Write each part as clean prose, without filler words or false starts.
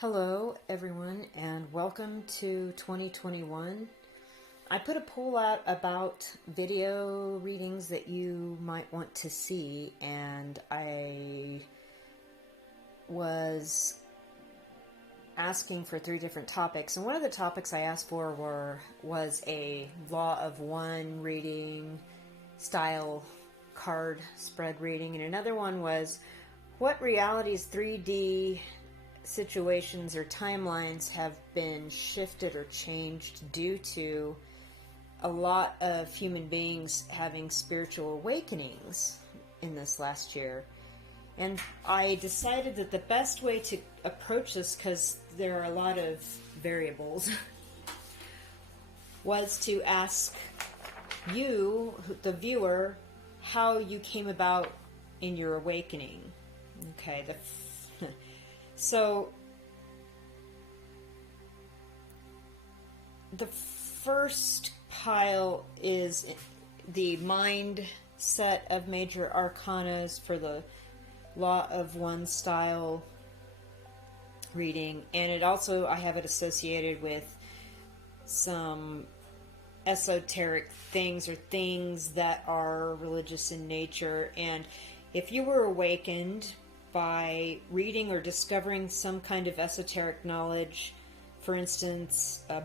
Hello, everyone, and welcome to 2021. I put a poll out about video readings that you might want to see, and I was asking for 3 different topics. And one of the topics I asked for was a Law of One reading style card spread reading, and another one was what realities 3D situations or timelines have been shifted or changed due to a lot of human beings having spiritual awakenings in this last year. And I decided that the best way to approach this, because there are a lot of variables, was to ask you, the viewer, how you came about in your awakening. Okay, so, the first pile is the mindset of major arcanas for the Law of One style reading, and it also, I have it associated with some esoteric things or things that are religious in nature. And if you were awakened by reading or discovering some kind of esoteric knowledge, for instance, a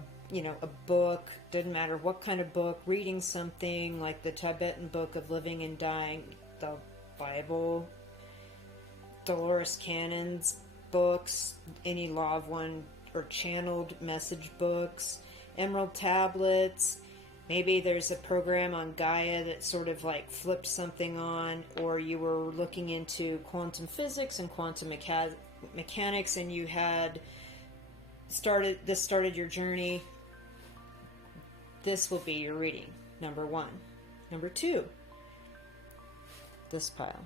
book, doesn't matter what kind of book, reading something like the Tibetan Book of Living and Dying, the Bible, Dolores Cannon's books, any Law of One or channeled message books, Emerald tablets. Maybe there's a program on Gaia that sort of like flipped something on, or you were looking into quantum physics and quantum mechanics, and you had started your journey. This will be your reading, number 1. Number 2, this pile.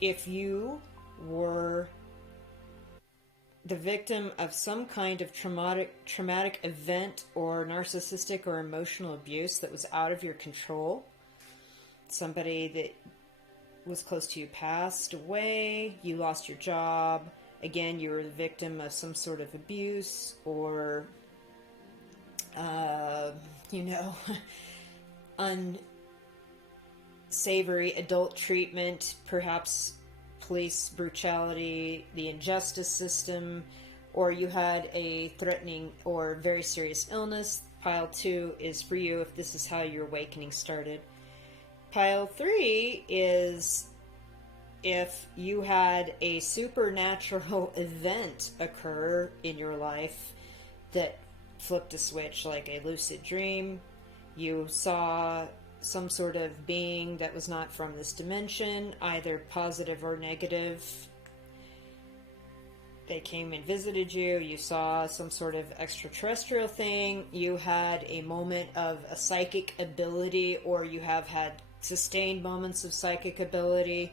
If you were the victim of some kind of traumatic event or narcissistic or emotional abuse that was out of your control, somebody that was close to you passed away, you lost your job, again, you were the victim of some sort of abuse or, unsavory adult treatment, perhaps police brutality, the injustice system, or you had a threatening or very serious illness. Pile 2 is for you if this is how your awakening started. Pile 3 is if you had a supernatural event occur in your life that flipped a switch, like a lucid dream. You saw some sort of being that was not from this dimension, either positive or negative. They came and visited you. You saw some sort of extraterrestrial thing. You had a moment of a psychic ability, or you have had sustained moments of psychic ability.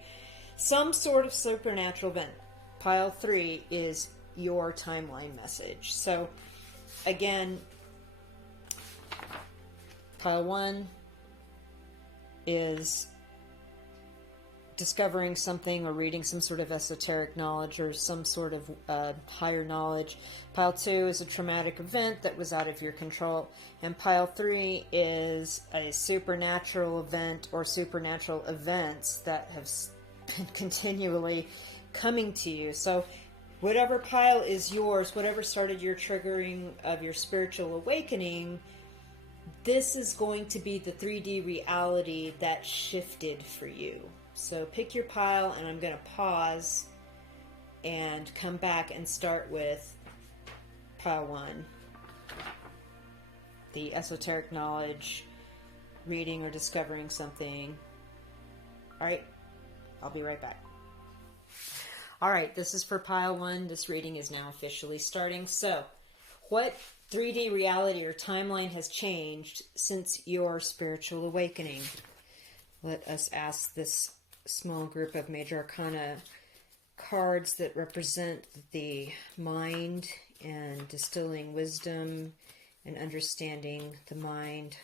Some sort of supernatural event. Pile 3 is your timeline message. So, again, pile 1 is discovering something or reading some sort of esoteric knowledge or some sort of higher knowledge. Pile 2 is a traumatic event that was out of your control. And pile 3 is a supernatural event or supernatural events that have been continually coming to you. So whatever pile is yours, whatever started your triggering of your spiritual awakening, this is going to be the 3D reality that shifted for you. So pick your pile, and I'm going to pause and come back and start with pile 1. The esoteric knowledge, reading or discovering something. Alright, I'll be right back. Alright, this is for pile 1. This reading is now officially starting. So, what 3D reality or timeline has changed since your spiritual awakening? Let us ask this small group of major arcana cards that represent the mind and distilling wisdom and understanding the mind.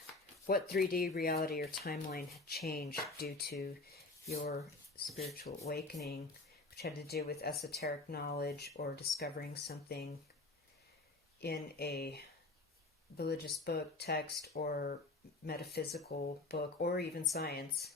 What 3D reality or timeline had changed due to your spiritual awakening? which had to do with esoteric knowledge or discovering something in a religious book, text, or metaphysical book, or even science.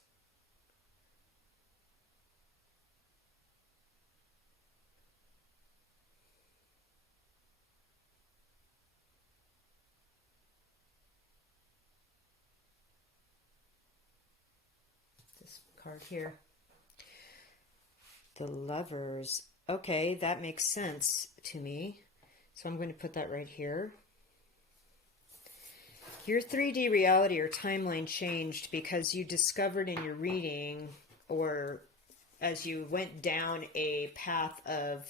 This card here. The Lovers. Okay, that makes sense to me. So I'm going to put that right here. Your 3D reality or timeline changed because you discovered in your reading, or as you went down a path of,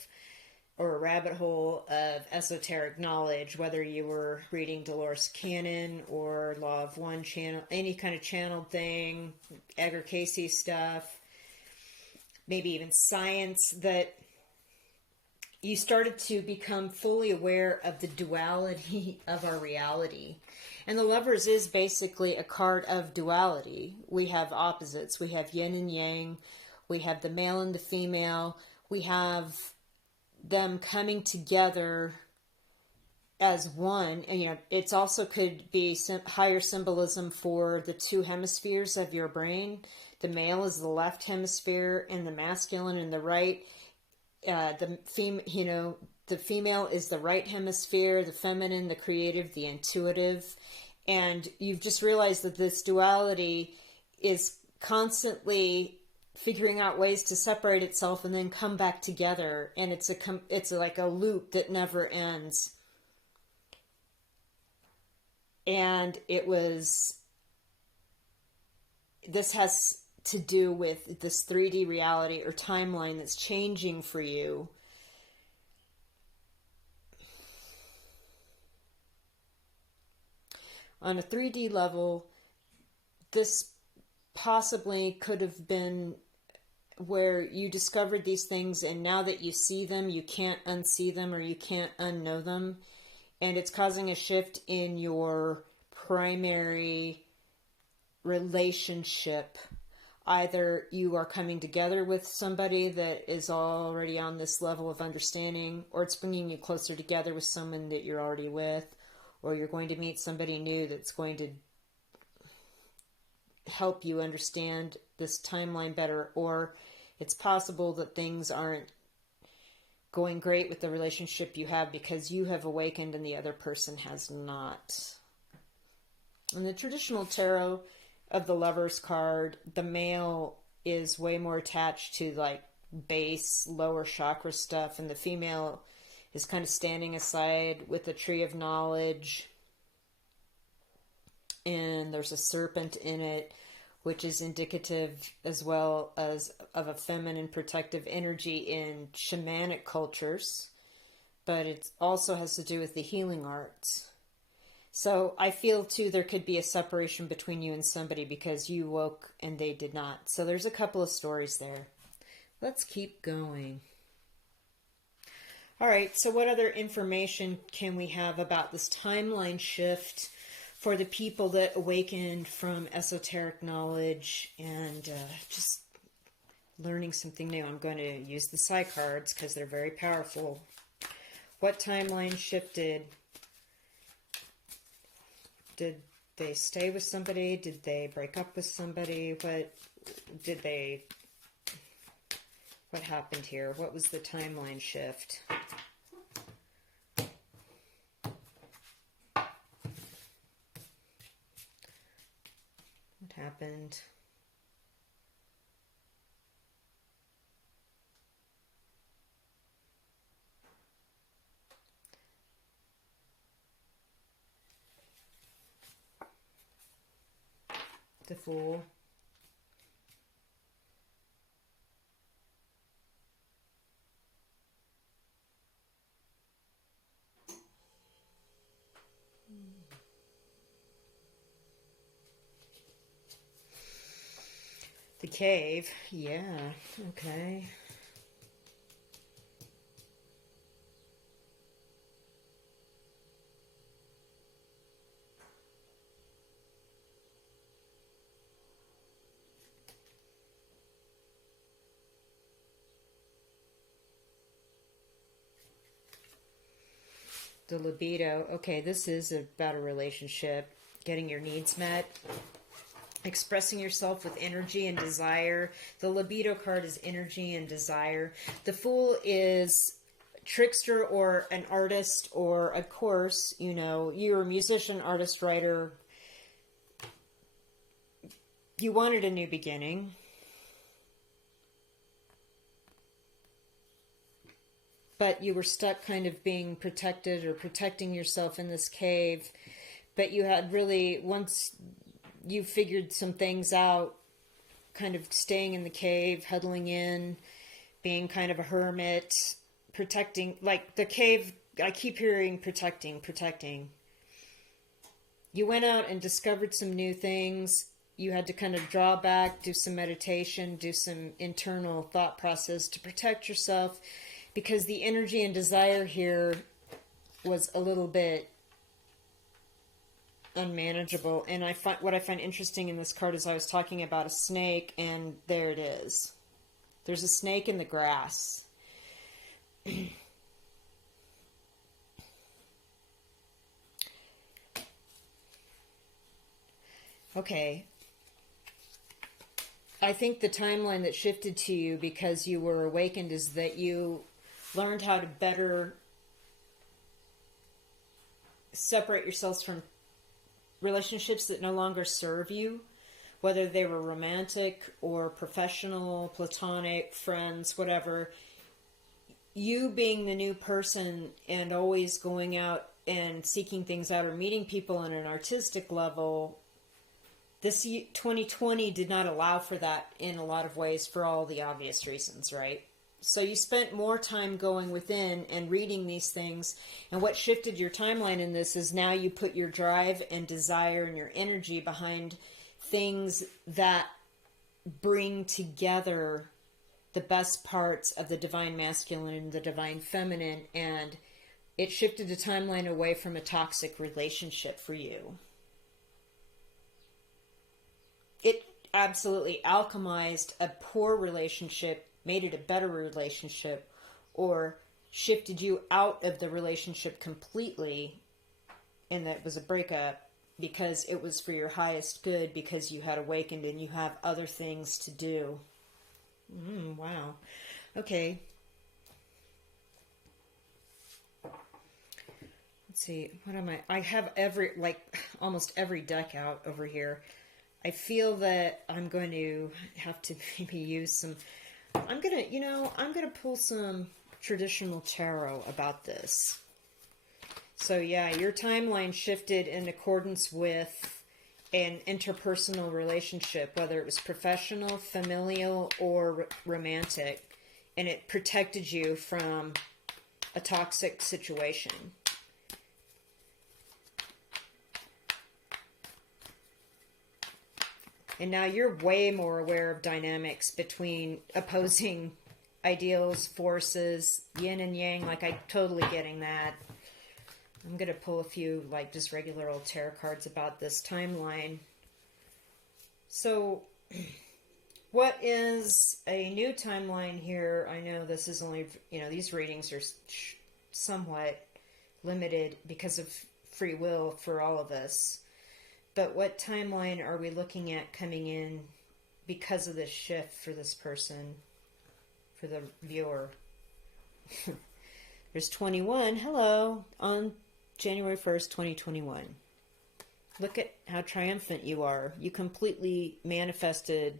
or a rabbit hole of esoteric knowledge, whether you were reading Dolores Cannon or Law of One channel, any kind of channeled thing, Edgar Cayce stuff, maybe even science, that you started to become fully aware of the duality of our reality. And the Lovers is basically a card of duality. We have opposites. We have yin and yang. We have the male and the female. We have them coming together as one. And, you know, it's also could be higher symbolism for the two hemispheres of your brain. The male is the left hemisphere and the masculine in the right. The female is the right hemisphere, the feminine, the creative, the intuitive. And you've just realized that this duality is constantly figuring out ways to separate itself and then come back together. And it's like a loop that never ends. And this has to do with this 3D reality or timeline that's changing for you. On a 3D level, this possibly could have been where you discovered these things, and now that you see them, you can't unsee them or you can't unknow them. And it's causing a shift in your primary relationship. Either you are coming together with somebody that is already on this level of understanding, or it's bringing you closer together with someone that you're already with, or you're going to meet somebody new that's going to help you understand this timeline better, or it's possible that things aren't going great with the relationship you have because you have awakened and the other person has not. In the traditional tarot of the Lovers card, the male is way more attached to like base, lower chakra stuff, and the female is kind of standing aside with the tree of knowledge. And there's a serpent in it, which is indicative as well as of a feminine protective energy in shamanic cultures. But it also has to do with the healing arts. So I feel too there could be a separation between you and somebody because you woke and they did not. So there's a couple of stories there. Let's keep going. All right, so what other information can we have about this timeline shift for the people that awakened from esoteric knowledge and just learning something new? I'm going to use the Psi cards because they're very powerful. What timeline shifted? Did they stay with somebody? Did they break up with somebody? What happened here? What was the timeline shift? What happened? The Fool. The Cave. Yeah, okay. the libido. Okay, this is about a relationship, getting your needs met, expressing yourself with energy and desire. The libido card is energy and desire. The Fool is trickster or an artist, or of course, you know, you're a musician, artist, writer. You wanted a new beginning. But you were stuck kind of being protected or protecting yourself in this cave. But you had really, once you figured some things out, kind of staying in the cave, huddling in, being kind of a hermit, protecting, like the cave, I keep hearing protecting. You went out and discovered some new things. You had to kind of draw back, do some meditation, do some internal thought process to protect yourself, because the energy and desire here was a little bit unmanageable. And what I find interesting in this card is I was talking about a snake, and there it is. There's a snake in the grass. Okay. I think the timeline that shifted to you because you were awakened is that you learned how to better separate yourselves from relationships that no longer serve you, whether they were romantic or professional, platonic, friends, whatever. You being the new person and always going out and seeking things out or meeting people on an artistic level, this 2020 did not allow for that in a lot of ways for all the obvious reasons, right? So you spent more time going within and reading these things. And what shifted your timeline in this is now you put your drive and desire and your energy behind things that bring together the best parts of the divine masculine and the divine feminine. And it shifted the timeline away from a toxic relationship for you. It absolutely alchemized a poor relationship, made it a better relationship, or shifted you out of the relationship completely, and that was a breakup because it was for your highest good, because you had awakened and you have other things to do. Wow. Okay. Let's see. What am I have almost every deck out over here. I feel that I'm going to have to maybe use some... I'm going to pull some traditional tarot about this. So yeah, your timeline shifted in accordance with an interpersonal relationship, whether it was professional, familial, or romantic, and it protected you from a toxic situation. And now you're way more aware of dynamics between opposing ideals, forces, yin and yang. Like, I'm totally getting that. I'm going to pull a few, like, just regular old tarot cards about this timeline. So, what is a new timeline here? I know this is only, these readings are somewhat limited because of free will for all of us. But what timeline are we looking at coming in because of this shift for this person, for the viewer? There's 21. Hello. On January 1st, 2021. Look at how triumphant you are. You completely manifested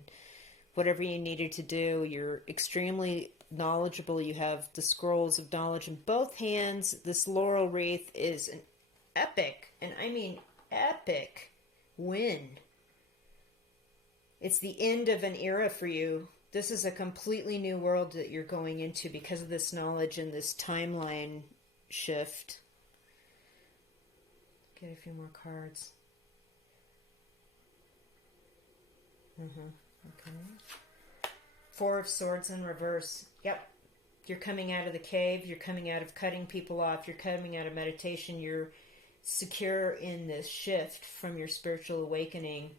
whatever you needed to do. You're extremely knowledgeable. You have the scrolls of knowledge in both hands. This laurel wreath is an epic, and I mean epic, win. It's the end of an era for you. This is a completely new world that you're going into because of this knowledge and this timeline shift. Get a few more cards. Okay. Four of Swords in reverse. Yep. You're coming out of the cave. You're coming out of cutting people off. You're coming out of meditation. You're secure in this shift from your spiritual awakening,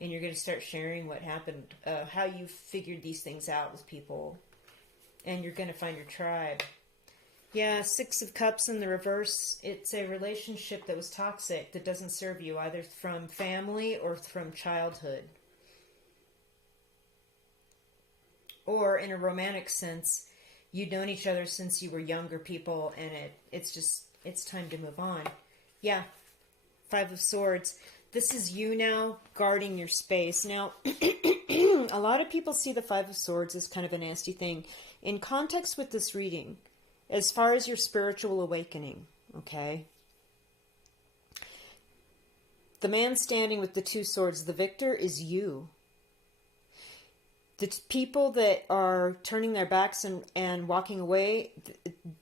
and you're going to start sharing what happened, how you figured these things out with people, and you're going to find your tribe. Yeah, Six of Cups in the reverse. It's a relationship that was toxic, that doesn't serve you, either from family or from childhood. Or in a romantic sense, you'd known each other since you were younger people, and it's time to move on. Yeah, Five of Swords. This is you now guarding your space. Now, a lot of people see the Five of Swords as kind of a nasty thing. In context with this reading, as far as your spiritual awakening, okay? The man standing with the two swords, the victor, is you. The people that are turning their backs and walking away,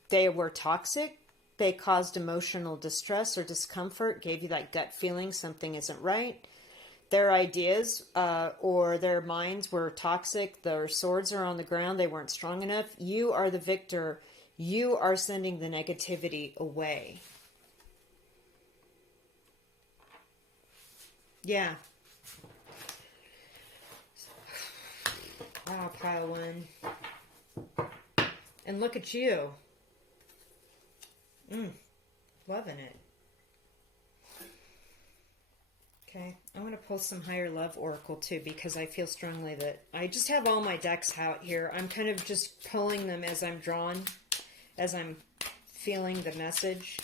they were toxic. They caused emotional distress or discomfort, gave you that gut feeling something isn't right. Their ideas or their minds were toxic. Their swords are on the ground. They weren't strong enough. You are the victor. You are sending the negativity away. Yeah. Wow, pile one. And look at you. Loving it. Okay, I'm going to pull some higher love oracle too, because I feel strongly that I just have all my decks out here. I'm kind of just pulling them as I'm drawn, as I'm feeling the message.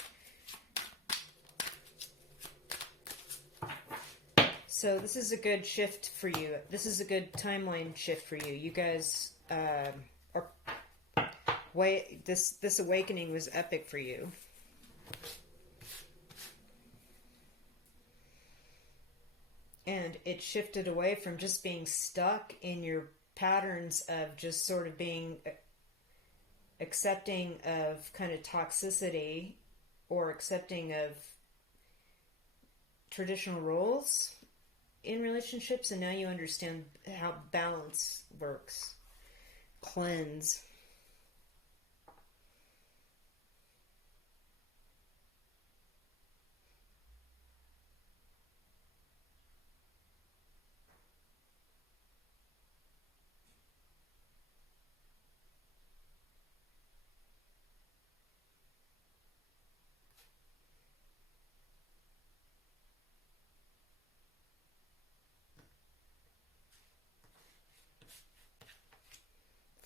So this is a good shift for you. This is a good timeline shift for you. You guys this awakening was epic for you. And it shifted away from just being stuck in your patterns of just sort of being accepting of kind of toxicity or accepting of traditional roles in relationships, and now you understand how balance works. Cleanse.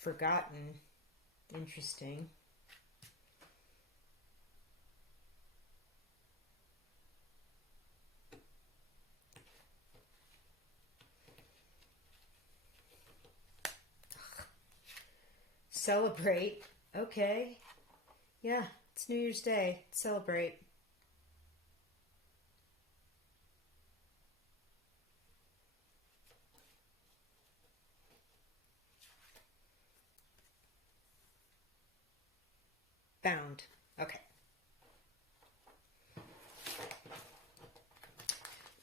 Forgotten. Interesting. Celebrate. Okay. Yeah, it's New Year's Day. Celebrate. Bound. Okay.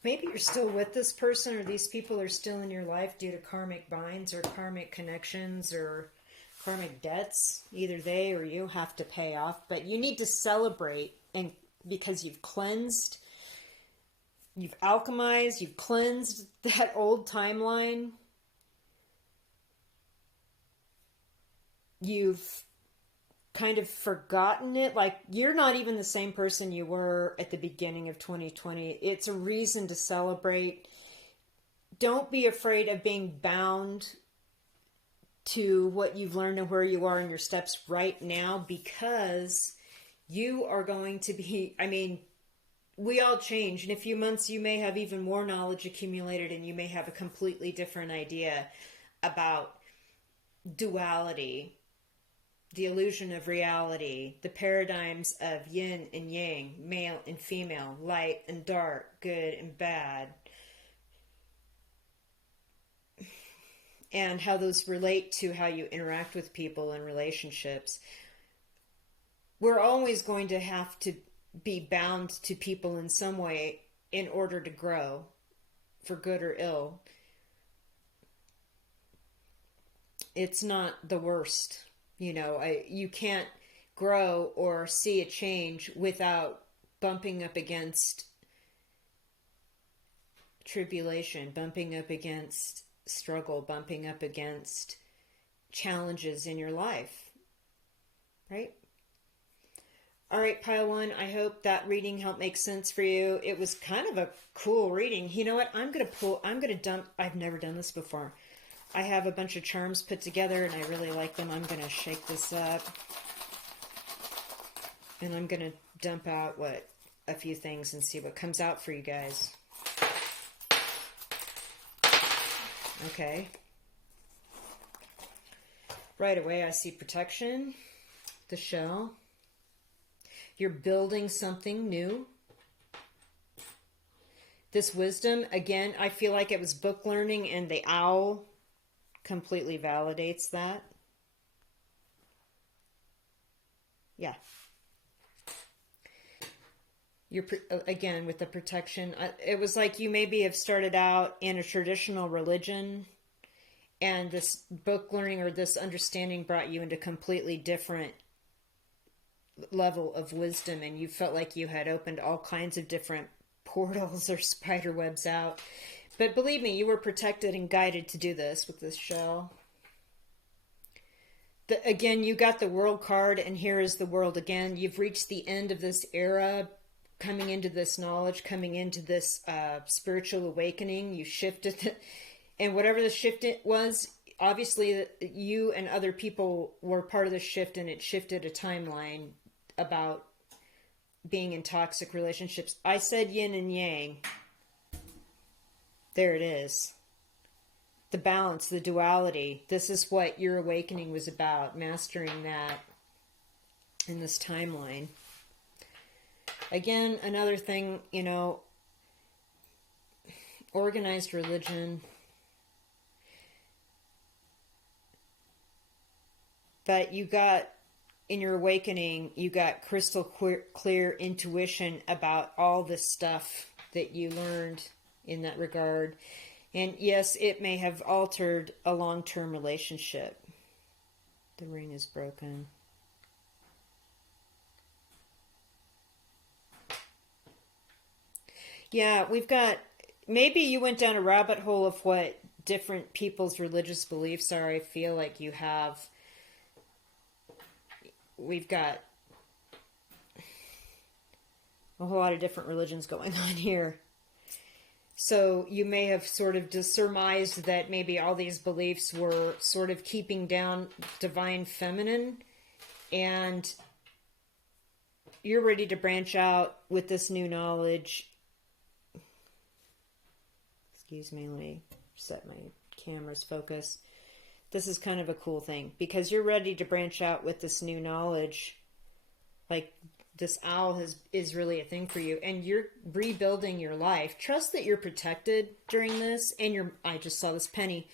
Maybe you're still with this person, or these people are still in your life due to karmic binds or karmic connections or karmic debts. Either they or you have to pay off, but you need to celebrate, and because you've cleansed, you've alchemized, you've cleansed that old timeline. You've kind of forgotten it. Like, you're not even the same person you were at the beginning of 2020. It's a reason to celebrate. Don't be afraid of being bound to what you've learned and where you are in your steps right now, because you are going to be, I mean, we all change. In a few months, you may have even more knowledge accumulated, and you may have a completely different idea about duality, the illusion of reality, the paradigms of yin and yang, male and female, light and dark, good and bad, and how those relate to how you interact with people in relationships. We're always going to have to be bound to people in some way in order to grow, for good or ill. It's not the worst. You know, you can't grow or see a change without bumping up against tribulation, bumping up against struggle, bumping up against challenges in your life, right? All right, pile one. I hope that reading helped make sense for you. It was kind of a cool reading. You know what? I'm going to dump. I've never done this before. I have a bunch of charms put together and I really like them. I'm going to shake this up. And I'm going to dump out a few things and see what comes out for you guys. Okay. Right away I see protection, the shell. You're building something new. This wisdom, again, I feel like it was book learning, and the owl completely validates that. Yeah. You're, again, with the protection, it was like you maybe have started out in a traditional religion, and this book learning or this understanding brought you into completely different level of wisdom, and you felt like you had opened all kinds of different portals or spider webs out. But believe me, you were protected and guided to do this with this shell. Again, you got the world card, and here is the world again. You've reached the end of this era, coming into this knowledge, coming into this spiritual awakening. You shifted, and whatever the shift it was, obviously you and other people were part of the shift, and it shifted a timeline about being in toxic relationships. I said yin and yang. There it is. The balance, the duality. This is what your awakening was about, mastering that in this timeline. Again, another thing, you know, organized religion. But you got, in your awakening, you got crystal clear intuition about all this stuff that you learned in that regard. And yes, it may have altered a long-term relationship. The ring is broken. Yeah, we've got, maybe you went down a rabbit hole of what different people's religious beliefs are. I feel like you have. We've got a whole lot of different religions going on here. So you may have sort of surmised that maybe all these beliefs were sort of keeping down divine feminine, and you're ready to branch out with this new knowledge. Excuse me, let me set my camera's focus. This is kind of a cool thing, because you're ready to branch out with this new knowledge. Like, this owl is really a thing for you, and you're rebuilding your life. Trust that you're protected during this, and I just saw this penny.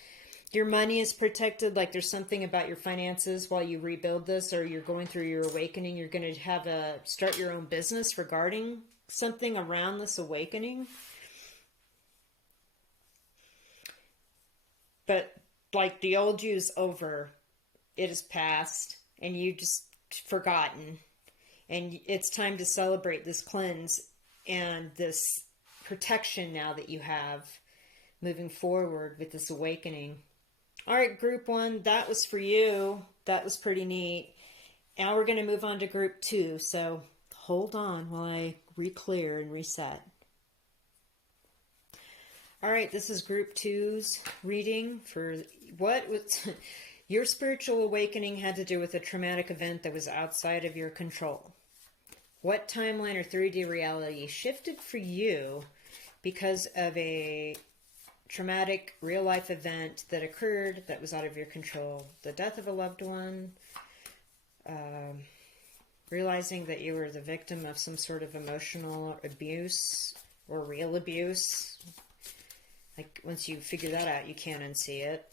Your money is protected. Like, there's something about your finances while you rebuild this, or you're going through your awakening. You're going to start your own business regarding something around this awakening. But like, the old you's over. It is past, and you just forgotten. And it's time to celebrate this cleanse and this protection now that you have moving forward with this awakening. All right, group one, that was for you. That was pretty neat. Now we're going to move on to group two. So hold on while I re-clear and reset. All right, this is group two's reading for what was your spiritual awakening had to do with a traumatic event that was outside of your control. What timeline or 3D reality shifted for you because of a traumatic real-life event that occurred that was out of your control? The death of a loved one, realizing that you were the victim of some sort of emotional abuse or real abuse. Like, once you figure that out, you can't unsee it.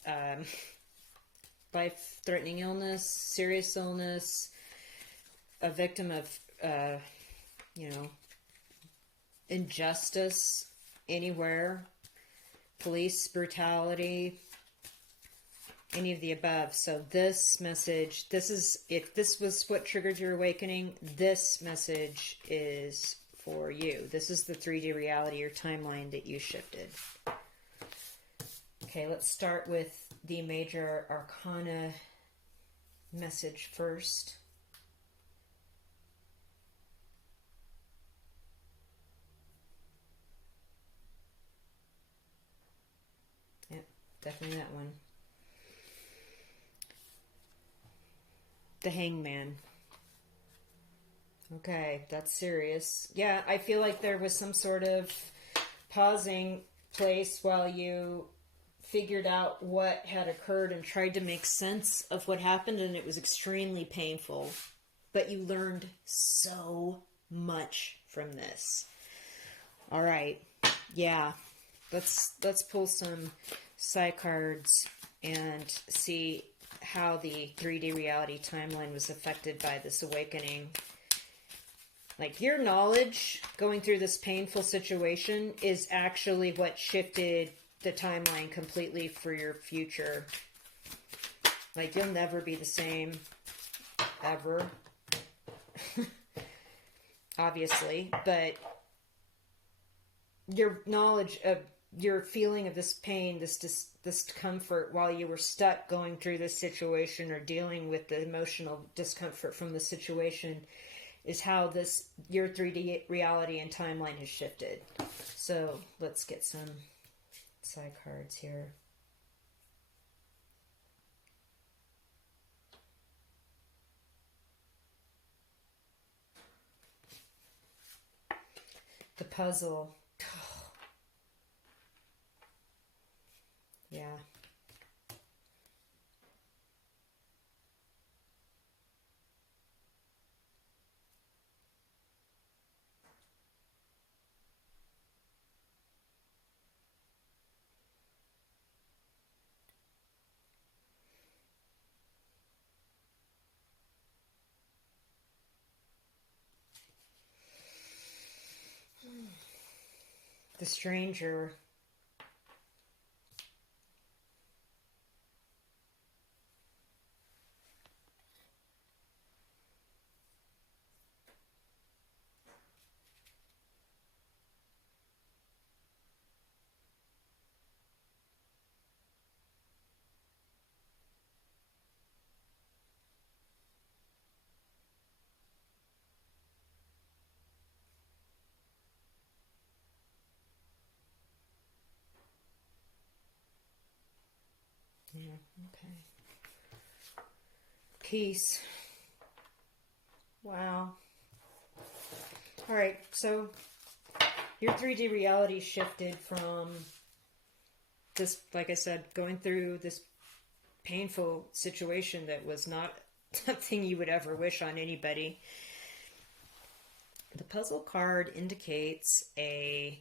Life-threatening illness, serious illness, a victim of injustice anywhere, police brutality, any of the above. So this message, if this was what triggered your awakening, this message is for you. This is the 3D reality or timeline that you shifted. Okay, let's start with the major arcana message first. definitely that one. The Hangman. Okay, that's serious. Yeah, I feel like there was some sort of pausing place while you figured out what had occurred and tried to make sense of what happened, and it was extremely painful. But you learned so much from this. All right. Yeah. Let's pull some side cards and see how the 3D reality timeline was affected by this awakening. Like, your knowledge going through this painful situation is actually what shifted the timeline completely for your future. Like, you'll never be the same, ever. Obviously, but your knowledge of your feeling of this pain, this discomfort while you were stuck going through this situation or dealing with the emotional discomfort from the situation is how your 3D reality and timeline has shifted. So let's get some side cards here. The puzzle. Yeah. The stranger. Yeah, okay. Peace. Wow. All right, so your 3D reality shifted from this, like I said, going through this painful situation that was not something you would ever wish on anybody. The puzzle card indicates a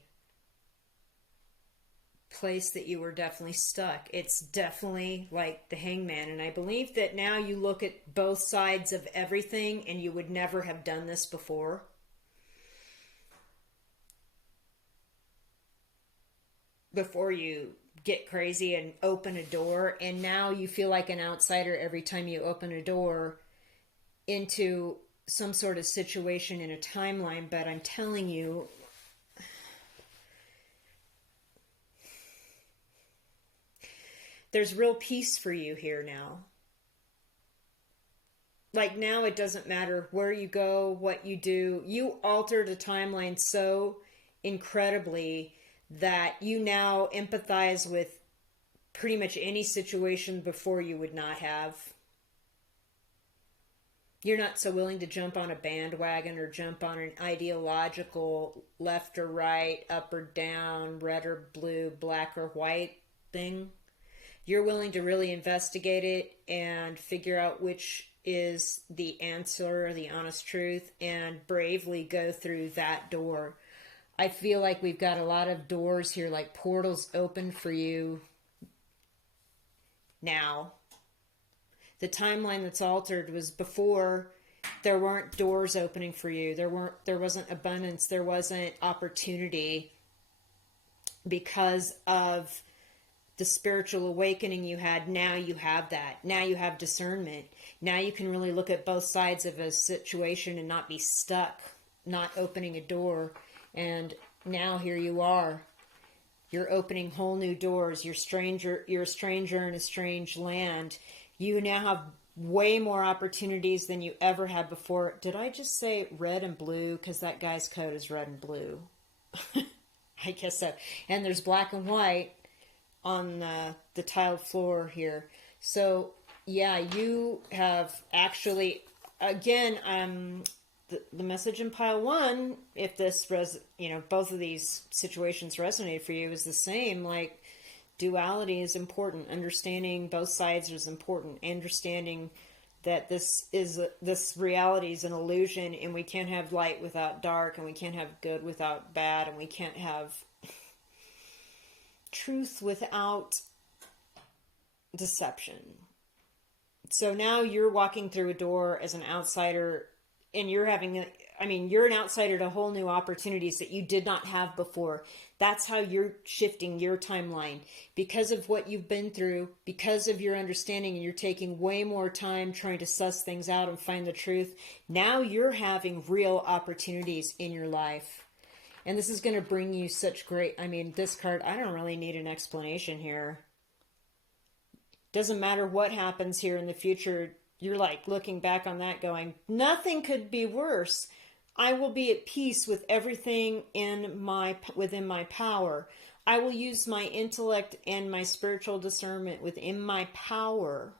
place that you were definitely stuck. It's definitely like the Hangman, and I believe that now you look at both sides of everything and you would never have done this before. Before you get crazy and open a door, and now you feel like an outsider every time you open a door into some sort of situation in a timeline. But I'm telling you, there's real peace for you here now. Like, now it doesn't matter where you go, what you do. You altered a timeline so incredibly that you now empathize with pretty much any situation before you would not have. You're not so willing to jump on a bandwagon or jump on an ideological left or right, up or down, red or blue, black or white thing. You're willing to really investigate it and figure out which is the answer or the honest truth and bravely go through that door. I feel like we've got a lot of doors here, like portals open for you now. The timeline that's altered was before there weren't doors opening for you. There wasn't abundance, there wasn't opportunity because of the spiritual awakening you had. Now you have that. Now you have discernment. Now you can really look at both sides of a situation and not be stuck, not opening a door. And now here you are. You're opening whole new doors. You're a stranger in a strange land. You now have way more opportunities than you ever had before. Did I just say red and blue? Because that guy's coat is red and blue. I guess so. And there's black and white on the tiled floor here. So yeah, you have actually, again, the message in pile 1, if this both of these situations resonate for you, is the same. Like, duality is important. Understanding both sides is important. Understanding that this reality is an illusion, and we can't have light without dark, and we can't have good without bad, and we can't have truth without deception. So now you're walking through a door as an outsider, and you're an outsider to whole new opportunities that you did not have before. That's how you're shifting your timeline. Because of what you've been through, because of your understanding, and you're taking way more time trying to suss things out and find the truth. Now you're having real opportunities in your life. And this is going to bring you such great, this card, I don't really need an explanation here. Doesn't matter what happens here in the future. You're like looking back on that going, nothing could be worse. I will be at peace with everything within my power. I will use my intellect and my spiritual discernment within my power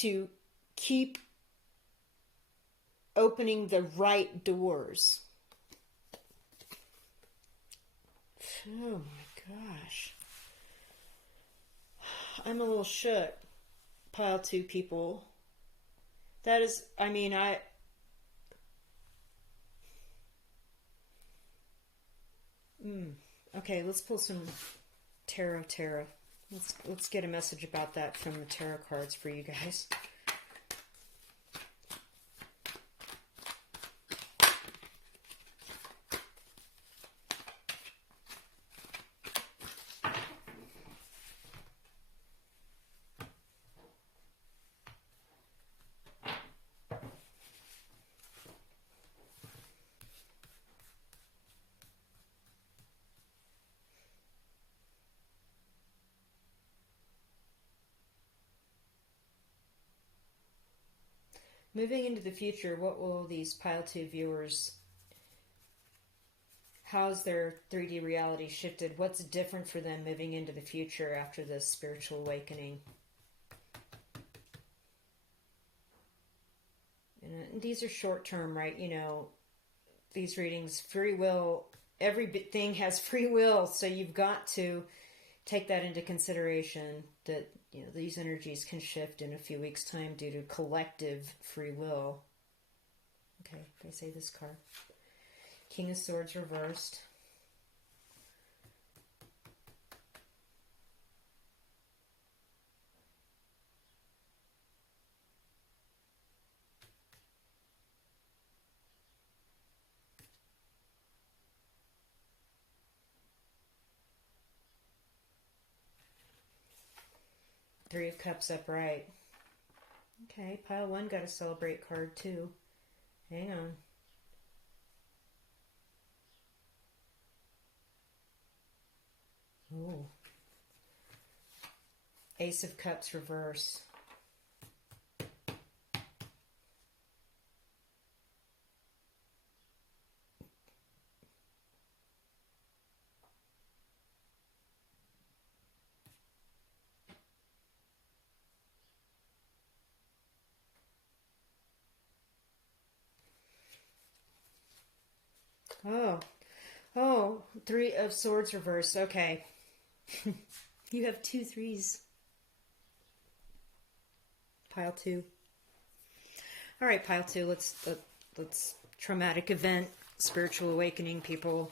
to keep opening the right doors. Oh my gosh. I'm a little shook. Pile 2 people. That is, okay, let's pull some tarot. Let's get a message about that from the tarot cards for you guys. Moving into the future, what will these pile 2 viewers, how's their 3D reality shifted? What's different for them moving into the future after this spiritual awakening? And these are short term, right? These readings, free will, everything has free will. So you've got to take that into consideration, that these energies can shift in a few weeks' time due to collective free will. Okay, if I say this card. King of Swords reversed. Three of Cups upright. Okay, pile 1 got a celebrate card too. Hang on. Oh. Ace of Cups reverse. Oh, 3 of Swords reverse. Okay. You have 2 3s. Pile 2. All right, pile 2. Let's traumatic event, spiritual awakening, people.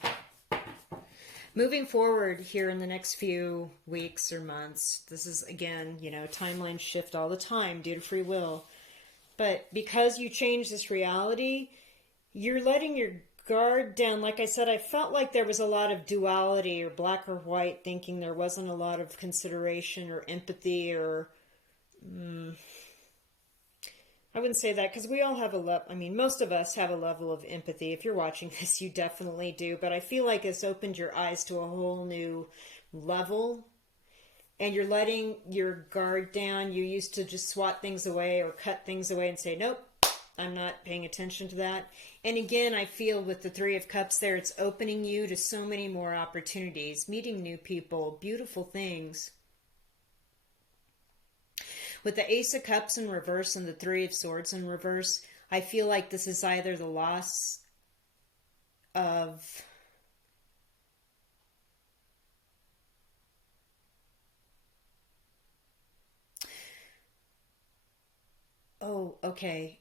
Moving forward here in the next few weeks or months, this is, again, timelines shift all the time due to free will. But because you change this reality, you're letting your guard down. Like I said, I felt like there was a lot of duality or black or white thinking. There wasn't a lot of consideration or empathy or... I wouldn't say that, because we all have most of us have a level of empathy. If you're watching this, you definitely do. But I feel like it's opened your eyes to a whole new level. And you're letting your guard down. You used to just swat things away or cut things away and say, nope, I'm not paying attention to that. And again, I feel with the Three of Cups there, it's opening you to so many more opportunities, meeting new people, beautiful things. With the Ace of Cups in reverse and the Three of Swords in reverse, I feel like this is either the loss of... Oh, okay.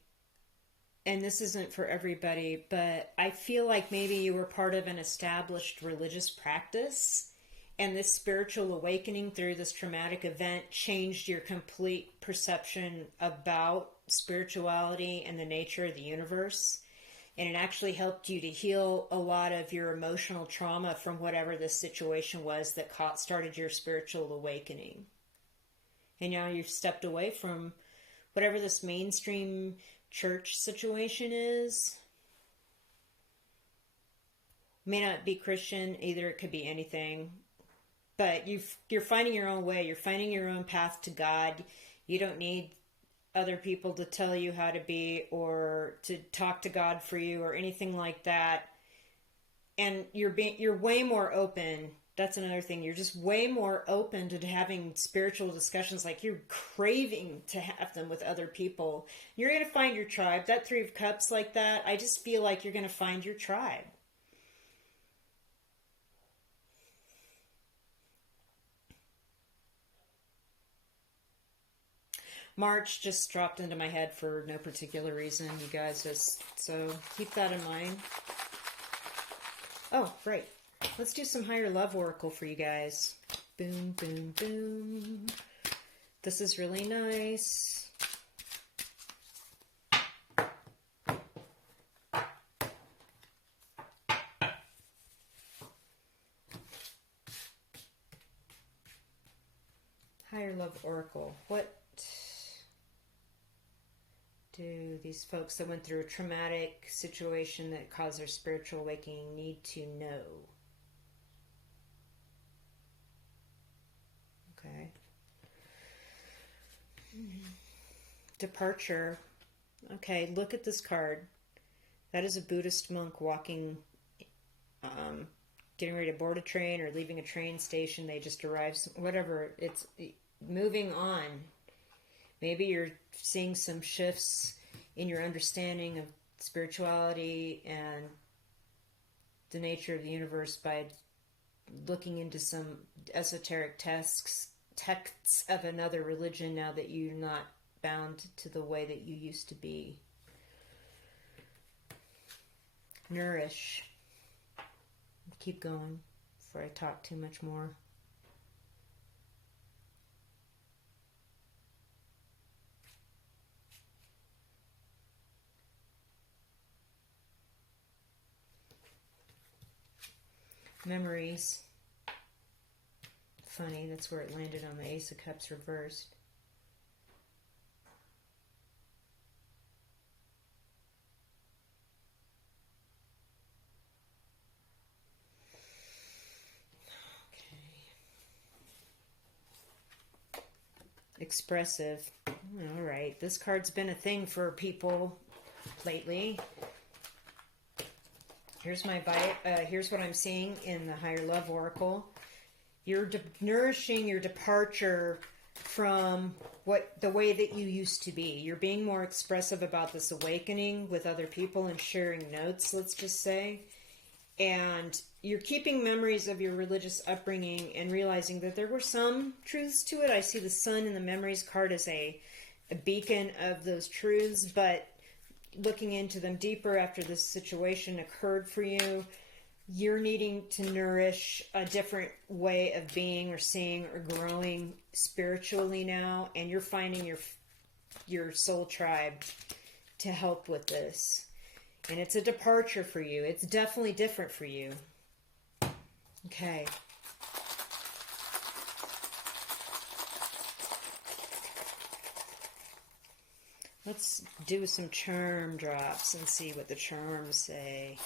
And this isn't for everybody, but I feel like maybe you were part of an established religious practice, and this spiritual awakening through this traumatic event changed your complete perception about spirituality and the nature of the universe. And it actually helped you to heal a lot of your emotional trauma from whatever this situation was that started your spiritual awakening. And now you've stepped away from whatever this mainstream church situation is. May not be Christian either, it could be anything. But you're finding your own way. You're finding your own path to God. You don't need other people to tell you how to be or to talk to God for you or anything like that. And you're way more open. That's another thing. You're just way more open to having spiritual discussions. Like you're craving to have them with other people. You're going to find your tribe. That Three of Cups like that, I just feel like you're going to find your tribe. March just dropped into my head for no particular reason, you guys. So keep that in mind. Oh, right. Let's do some higher love oracle for you guys. Boom, boom, boom. This is really nice. Higher love oracle. What do these folks that went through a traumatic situation that caused their spiritual awakening need to know? Okay. Departure. Okay, look at this card. That is a Buddhist monk walking, getting ready to board a train or leaving a train station. They just arrived, whatever. It's moving on. Maybe you're seeing some shifts in your understanding of spirituality and the nature of the universe by looking into some esoteric texts of another religion now that you're not bound to the way that you used to be. Nourish. Keep going before I talk too much more. Memories. Funny, that's where it landed on the Ace of Cups reversed. Expressive. All right, this card's been a thing for people lately. Here's my here's what I'm seeing in the Higher Love Oracle. You're nourishing your departure from the way that you used to be. You're being more expressive about this awakening with other people and sharing notes, let's just say. And you're keeping memories of your religious upbringing and realizing that there were some truths to it. I see the sun in the memories card as a beacon of those truths, but looking into them deeper after this situation occurred for you, you're needing to nourish a different way of being or seeing or growing spiritually now, and you're finding your soul tribe to help with this. And it's a departure for you. It's definitely different for you. Okay. Let's do some charm drops and see what the charms say.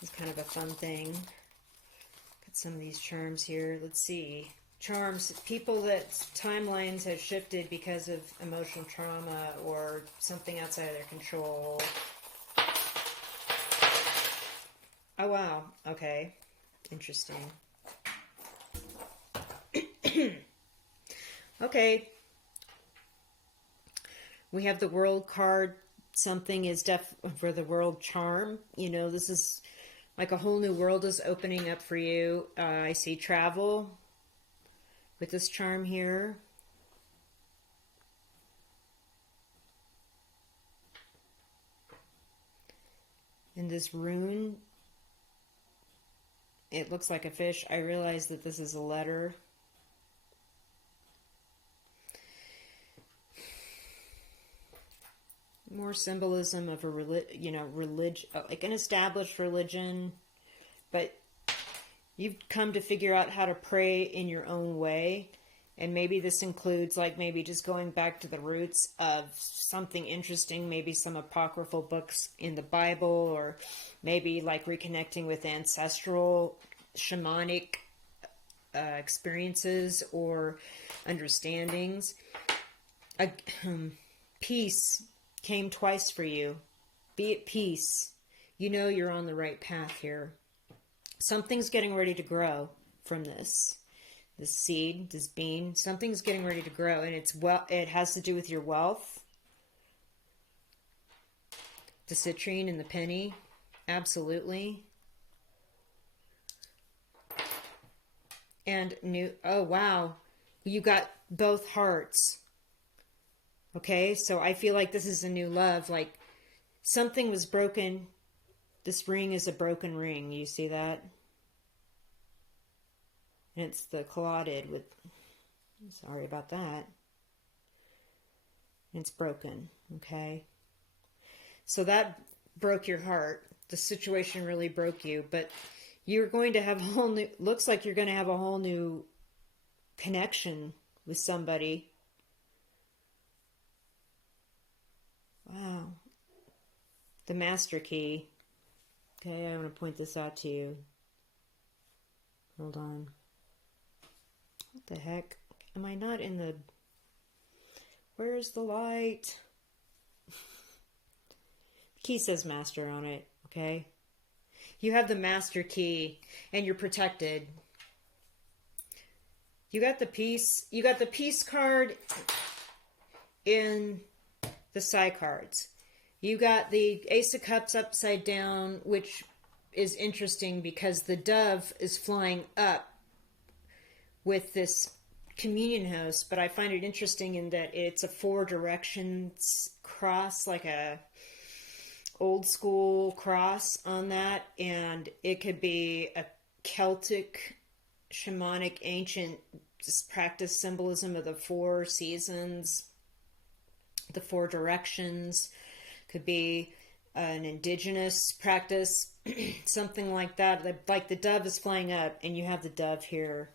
It's kind of a fun thing. Got some of these charms here. Let's see. charms, people that timelines have shifted because of emotional trauma or something outside of their control. Oh, wow. Okay. Interesting. Okay. We have the World card. Something is for the World charm. You know, this is like a whole new world is opening up for you. I see travel with this charm here. And this rune, it looks like a fish. I realize that this is a letter. More symbolism of a religion, like an established religion, but you've come to figure out how to pray in your own way. And maybe this includes like maybe just going back to the roots of something interesting, maybe some apocryphal books in the Bible, or maybe like reconnecting with ancestral shamanic experiences or understandings. Peace came twice for you. Be at peace. You know you're on the right path here. Something's getting ready to grow from this. This seed, this bean, something's getting ready to grow, and it has to do with your wealth. The citrine and the penny, absolutely. And oh wow, you got both hearts. Okay, so I feel like this is a new love, like something was broken. This ring is a broken ring, you see that? And it's the collided with, sorry about that. It's broken, okay? So that broke your heart. The situation really broke you, but you're going to have a whole new, looks like you're going to have a whole new connection with somebody. Wow. The master key. Okay, I want to point this out to you. Hold on. What the heck? Am I not in the... Where's the light? Key says master on it, okay? You have the master key, and you're protected. You got the peace card in the side cards. You got the Ace of Cups upside down, which is interesting because the dove is flying up with this communion host, but I find it interesting in that it's a 4 directions cross, like a old school cross on that, and it could be a Celtic, shamanic, ancient practice symbolism of the 4 seasons, the 4 directions. Could be an indigenous practice, something like that. Like the dove is flying up, and you have the dove here.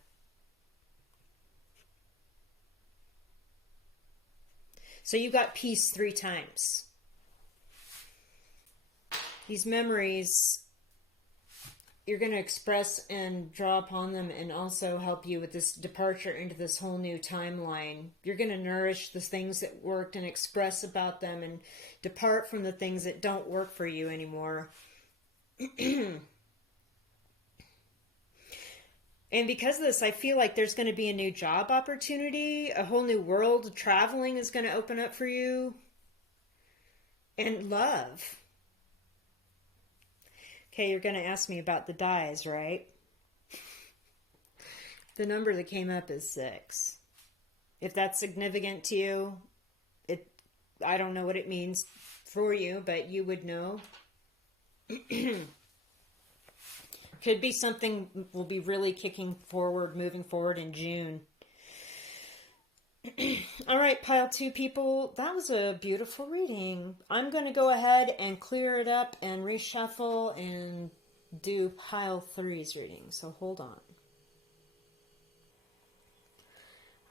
So you got peace 3 times. These memories, you're going to express and draw upon them, and also help you with this departure into this whole new timeline. You're going to nourish the things that worked and express about them, and depart from the things that don't work for you anymore. And because of this, I feel like there's going to be a new job opportunity, a whole new world. Traveling is going to open up for you. And love. Okay, you're going to ask me about the dies, right? The number that came up is 6. If that's significant to you, I don't know what it means for you, but you would know. Could be something will be really kicking forward, moving forward in June. All right, pile 2 people, that was a beautiful reading. I'm going to go ahead and clear it up and reshuffle and do pile 3's reading. So hold on.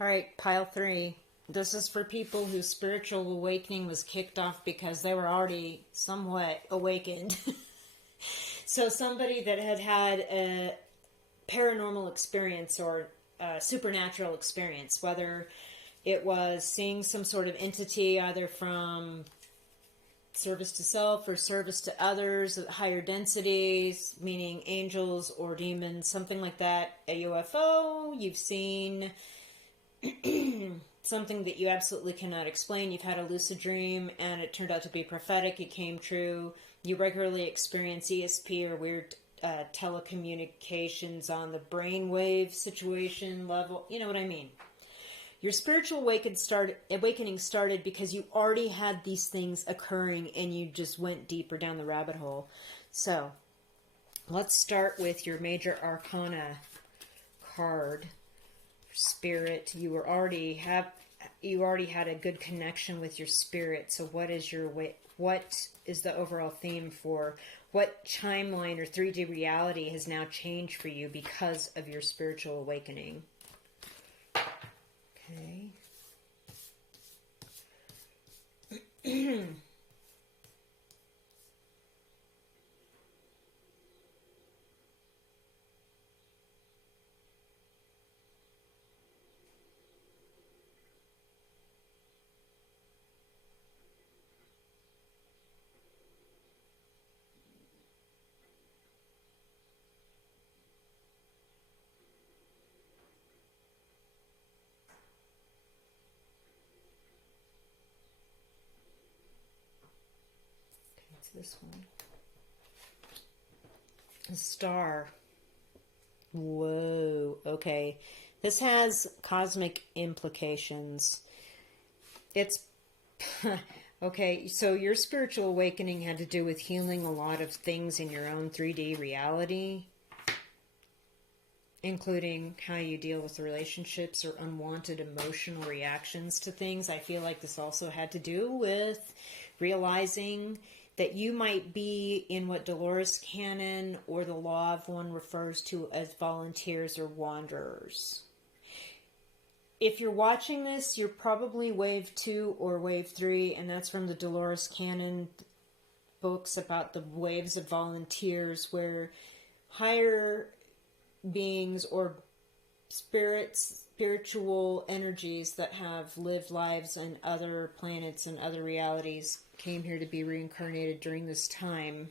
All right, pile 3. This is for people whose spiritual awakening was kicked off because they were already somewhat awakened. So somebody that had a paranormal experience or supernatural experience, whether it was seeing some sort of entity, either from service to self or service to others at higher densities, meaning angels or demons, something like that, a UFO, you've seen something that you absolutely cannot explain, you've had a lucid dream and it turned out to be prophetic, it came true, you regularly experience ESP or weird telecommunications on the brainwave situation level, you know what I mean. Your spiritual awakening started because you already had these things occurring and you just went deeper down the rabbit hole. So, let's start with your major arcana card. Spirit, you already had a good connection with your spirit. So what is the overall theme for what timeline or 3D reality has now changed for you because of your spiritual awakening? Okay. This one. A star. Whoa. Okay. This has cosmic implications. It's... okay, so your spiritual awakening had to do with healing a lot of things in your own 3D reality, including how you deal with relationships or unwanted emotional reactions to things. I feel like this also had to do with realizing that you might be in what Dolores Cannon or the Law of One refers to as volunteers or wanderers. If you're watching this, you're probably wave 2 or wave 3, and that's from the Dolores Cannon books about the waves of volunteers, where higher beings or spiritual energies that have lived lives on other planets and other realities came here to be reincarnated during this time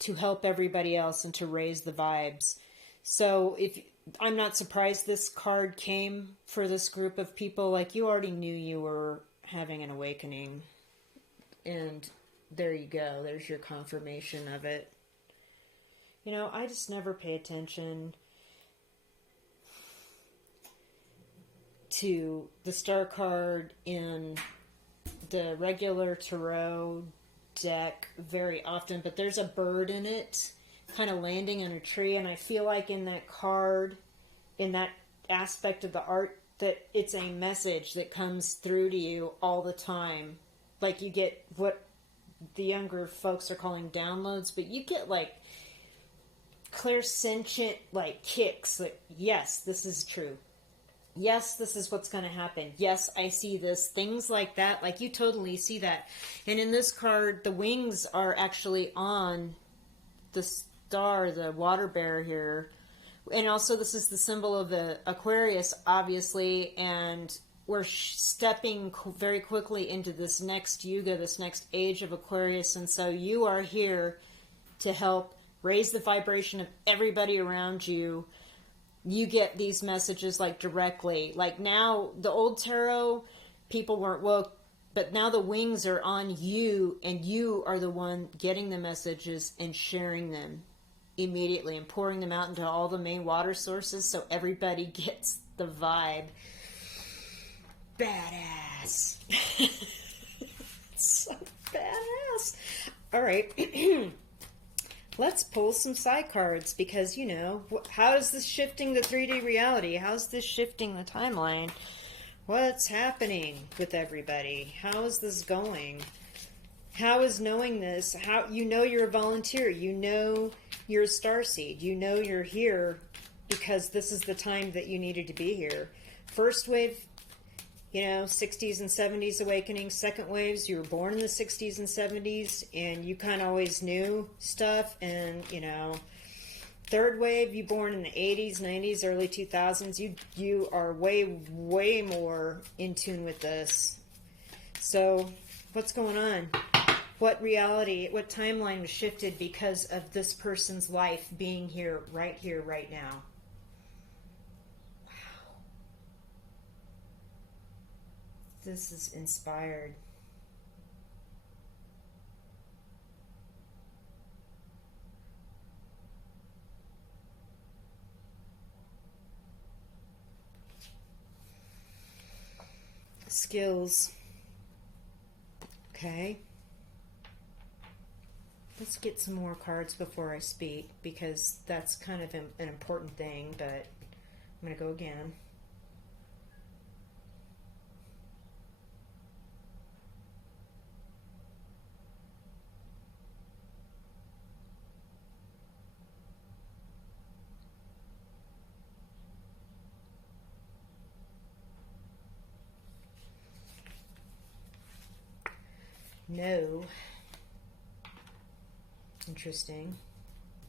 to help everybody else and to raise the vibes. So I'm not surprised this card came for this group of people. Like, you already knew you were having an awakening, and there you go, there's your confirmation of it. You know, I just never pay attention to the star card in the regular tarot deck very often, but there's a bird in it kind of landing on a tree, and I feel like in that card, in that aspect of the art, that it's a message that comes through to you all the time. Like, you get what the younger folks are calling downloads, but you get like clairsentient like kicks, like, yes, this is true. Yes, this is what's going to happen. Yes, I see this. Things like that. Like, you totally see that. And in this card, the wings are actually on the star, the water bear here. And also, this is the symbol of the Aquarius, obviously. And we're stepping very quickly into this next yuga, this next age of Aquarius. And so you are here to help raise the vibration of everybody around you. You get these messages like directly. Like, now, the old tarot, people weren't woke, but now the wings are on you, and you are the one getting the messages and sharing them immediately and pouring them out into all the main water sources so everybody gets the vibe. Badass. So badass. All right. Let's pull some side cards, because, you know, how is this shifting the 3D reality? How's this shifting the timeline? What's happening with everybody? How is this going? How is knowing this? How, you know, you're a volunteer. You know you're a starseed. You know you're here because this is the time that you needed to be here. First wave, you know, 60s and 70s awakening. Second waves, you were born in the 60s and 70s, and you kind of always knew stuff, and, you know, Third wave, you born in the 80s, 90s, early 2000s, you are way more in tune with this. So, what's going on? What reality, what timeline was shifted because of this person's life being here, right now? Wow. This is inspired. Skills. Okay. Let's get some more cards before I speak, because that's kind of an important thing, but I'm going to go again. No. Interesting.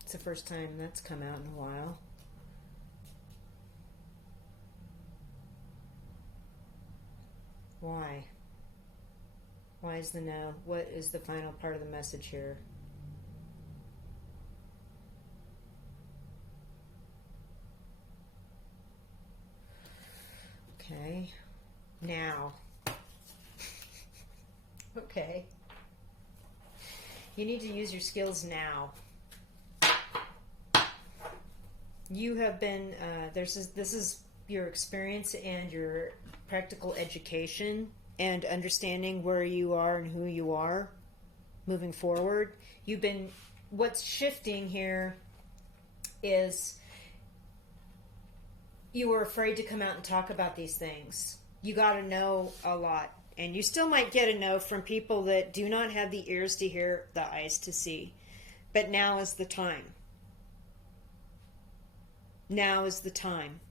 It's the first time that's come out in a while. Why? Why is the no? What is the final part of the message here? Okay. Now. Okay. You need to use your skills now. You have been, this is your experience and your practical education and understanding where you are and who you are moving forward. What's shifting here is you were afraid to come out and talk about these things. You got to know a lot. And you still might get a no from people that do not have the ears to hear, the eyes to see. But now is the time. Now is the time.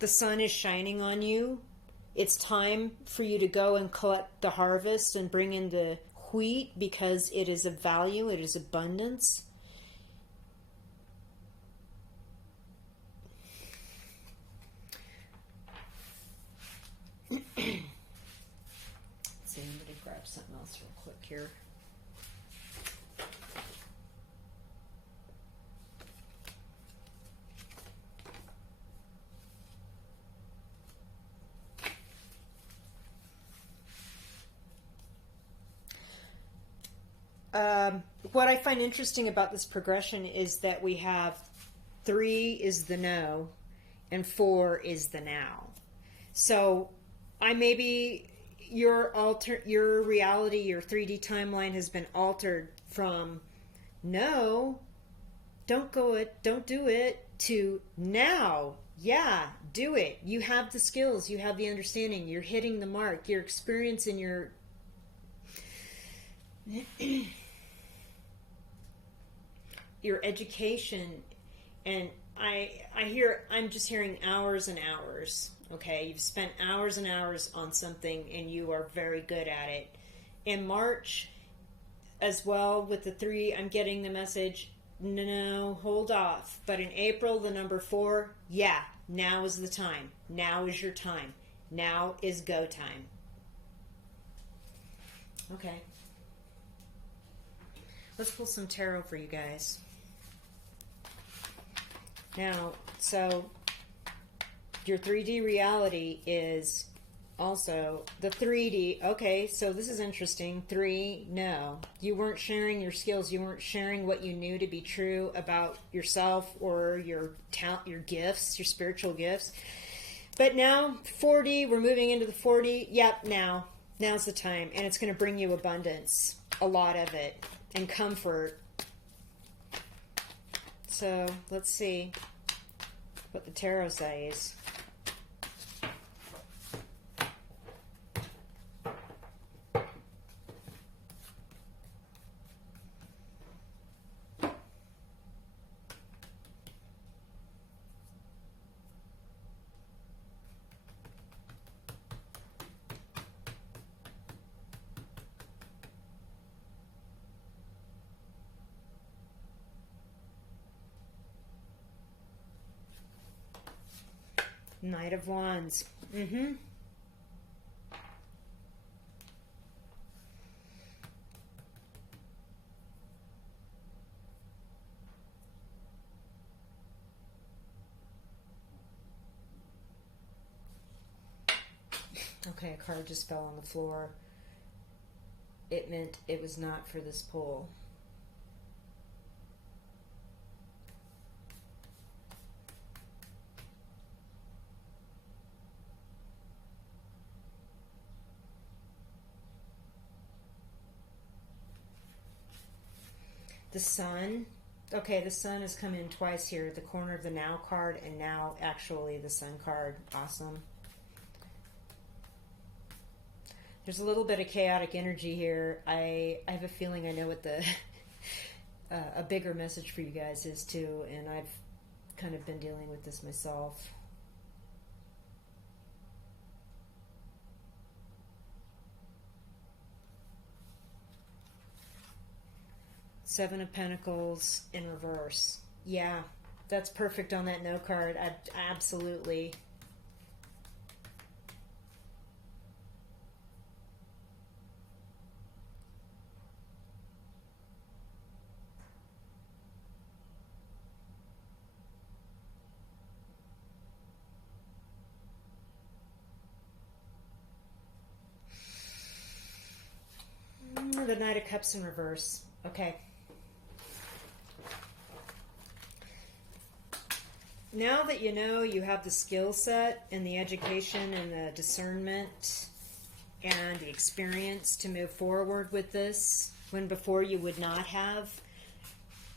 The sun is shining on you. It's time for you to go and collect the harvest and bring in the wheat, because it is of value, it is abundance. Let's see, I'm going to grab something else real quick here. What I find interesting about this progression is that we have 3 is the no and 4 is the now. So your reality, your 3D timeline has been altered from no, don't do it, to now, yeah, do it. You have the skills, you have the understanding, you're hitting the mark, your experience in your your education, and I'm just hearing hours and hours. Okay, you've spent hours and hours on something and you are very good at it. In March as well with the 3, I'm getting the message, no, hold off. But in April, the number 4, yeah, now is the time. Now is your time. Now is go time. Okay. Let's pull some tarot for you guys. Now, so your 3D reality is also the 3D. Okay, so this is interesting. 3, no. You weren't sharing your skills. You weren't sharing what you knew to be true about yourself or your talent, your gifts, your spiritual gifts. But now, 40, we're moving into the 40. Yep, now's the time. And it's going to bring you abundance, a lot of it, and comfort. So let's see what the tarot says. Knight of Wands. Mm-hmm. Okay, a card just fell on the floor. It meant it was not for this pull. The Sun. Okay, the Sun has come in twice here. The corner of the Now card and now actually the Sun card. Awesome. There's a little bit of chaotic energy here. I have a feeling I know what the a bigger message for you guys is too, and I've kind of been dealing with this myself. Seven of Pentacles in reverse. Yeah, that's perfect on that no card. Absolutely. The Knight of Cups in reverse. Okay. Now that you know you have the skill set and the education and the discernment and the experience to move forward with this when before you would not have,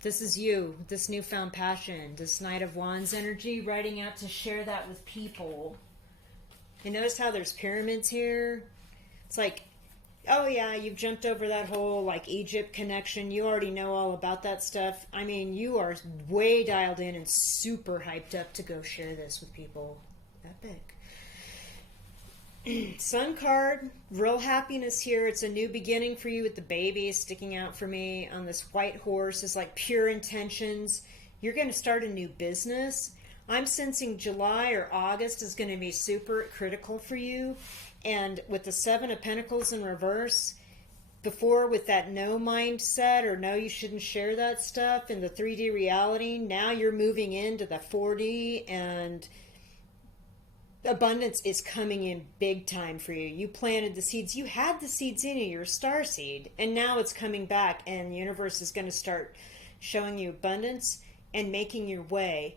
this is you, this newfound passion, this Knight of Wands energy, riding out to share that with people. And notice how there's pyramids here? It's like, oh yeah, you've jumped over that whole like Egypt connection. You already know all about that stuff. I mean, you are way dialed in and super hyped up to go share this with people. Epic. Sun card, real happiness here. It's a new beginning for you with the baby sticking out for me on this white horse. Is like pure intentions. You're going to start a new business. I'm sensing July or August is going to be super critical for you. And with the Seven of Pentacles in reverse, before with that no mindset or no, you shouldn't share that stuff in the 3D reality, now you're moving into the 4D and abundance is coming in big time for you. You planted the seeds. You had the seeds in you. You're a star seed. And now it's coming back and the universe is going to start showing you abundance and making your way.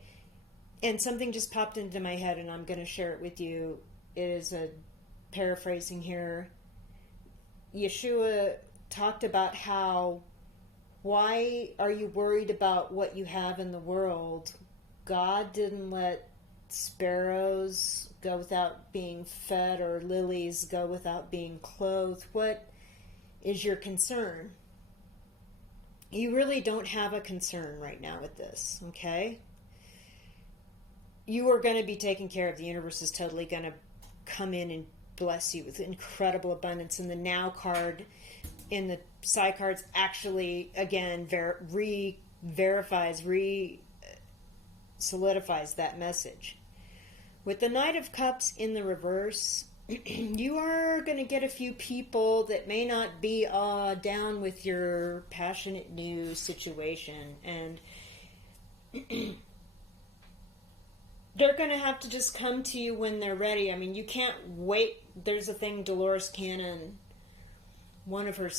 And something just popped into my head and I'm going to share it with you. It is a paraphrasing here. Yeshua talked about how, why are you worried about what you have in the world? God didn't let sparrows go without being fed or lilies go without being clothed. What is your concern? You really don't have a concern right now with this, okay? You are going to be taken care of. The universe is totally going to come in and bless you with incredible abundance. And the Now card in the side cards actually, again, solidifies that message. With the Knight of Cups in the reverse, you are going to get a few people that may not be down with your passionate new situation. And they're going to have to just come to you when they're ready. I mean, you can't wait. There's a thing, Dolores Cannon, one of her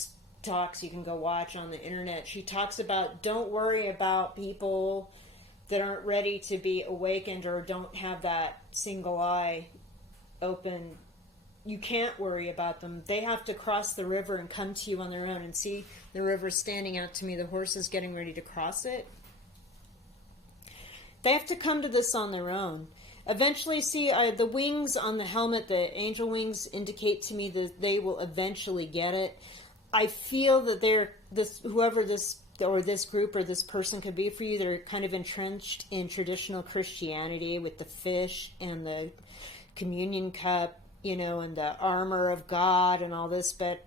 talks you can go watch on the internet. She talks about, don't worry about people that aren't ready to be awakened or don't have that single eye open. You can't worry about them. They have to cross the river and come to you on their own. And see, the river standing out to me. The horse is getting ready to cross it. They have to come to this on their own. Eventually, see, the wings on the helmet, the angel wings, indicate to me that they will eventually get it. I feel that whoever this or this group or this person could be for you, they're kind of entrenched in traditional Christianity with the fish and the communion cup, you know, and the armor of God and all this. But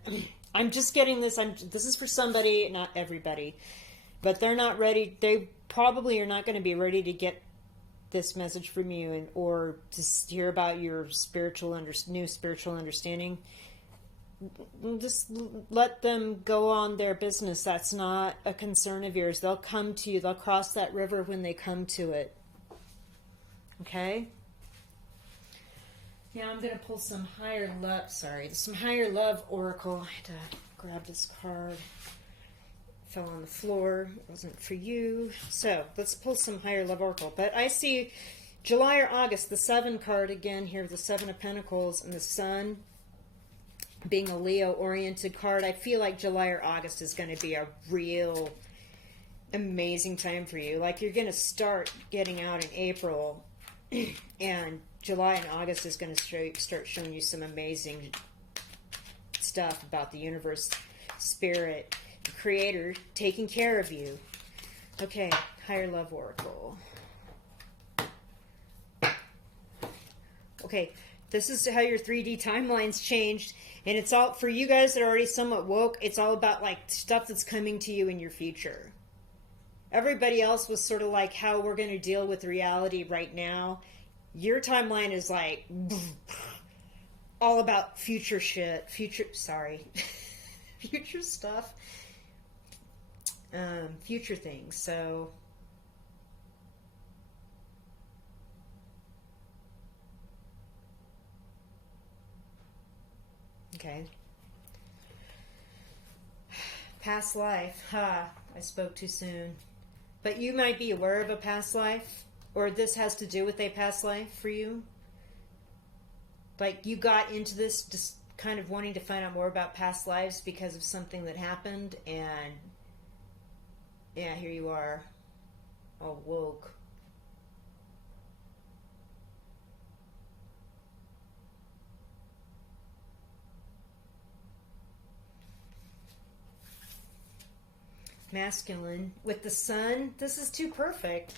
I'm just getting this. This is for somebody, not everybody. But they're not ready. They probably are not going to be ready to get this message from you, and or to hear about your new spiritual understanding, just let them go on their business. That's not a concern of yours. They'll come to you. They'll cross that river when they come to it. Okay? Now I'm going to pull some higher love oracle. I had to grab this card. Fell on the floor. It wasn't for you. So let's pull some higher love oracle. But I see July or August, the 7 card again here, the 7 of Pentacles, and the Sun being a Leo-oriented card. I feel like July or August is going to be a real amazing time for you. Like, you're going to start getting out in April, and July and August is going to start showing you some amazing stuff about the universe, spirit, the creator taking care of you. Okay, higher love oracle. Okay, this is how your 3D timeline's changed. And it's all, for you guys that are already somewhat woke, it's all about like stuff that's coming to you in your future. Everybody else was sort of like how we're going to deal with reality right now. Your timeline is like all about future shit. Future stuff. Future things. So okay. Past life. I spoke too soon. But you might be aware of a past life, or this has to do with a past life for you. Like, you got into this just kind of wanting to find out more about past lives because of something that happened, and yeah, here you are, all woke. Masculine with the Sun. This is too perfect.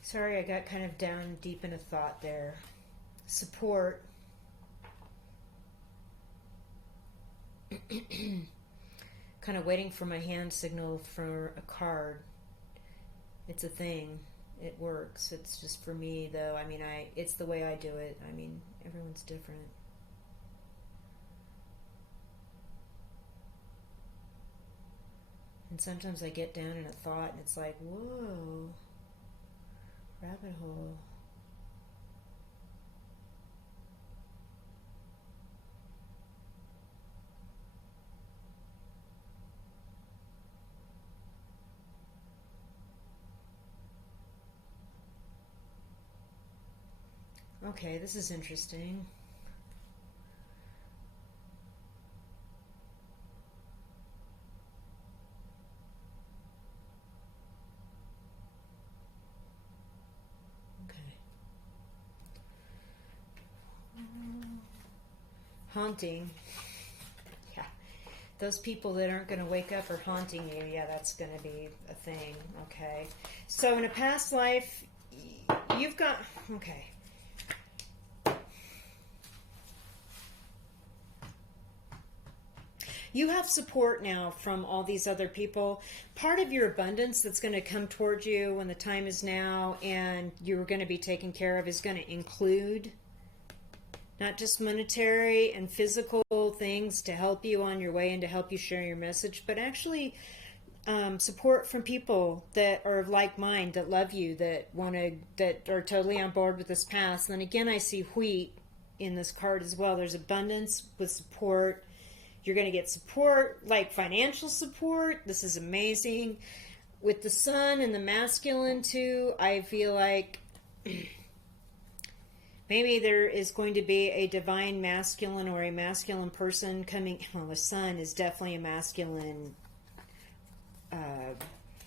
Sorry, I got kind of down deep in a thought there. Support. Kind of waiting for my hand signal for a card. It's a thing. It works. It's just for me, though. I mean, it's the way I do it. I mean, everyone's different. And sometimes I get down in a thought and it's like, whoa. Rabbit hole. Okay, this is interesting. Haunting. Yeah. Those people that aren't going to wake up are haunting you. Yeah, that's going to be a thing. Okay. So in a past life, you've got... Okay. You have support now from all these other people. Part of your abundance that's going to come towards you when the time is now and you're going to be taken care of is going to include not just monetary and physical things to help you on your way and to help you share your message, but actually support from people that are of like mind, that love you, that are totally on board with this path. And then again, I see wheat in this card as well. There's abundance with support. You're going to get support, like financial support. This is amazing. With the Sun and the masculine too, I feel like Maybe there is going to be a divine masculine or a masculine person coming. Well, the sun is definitely a masculine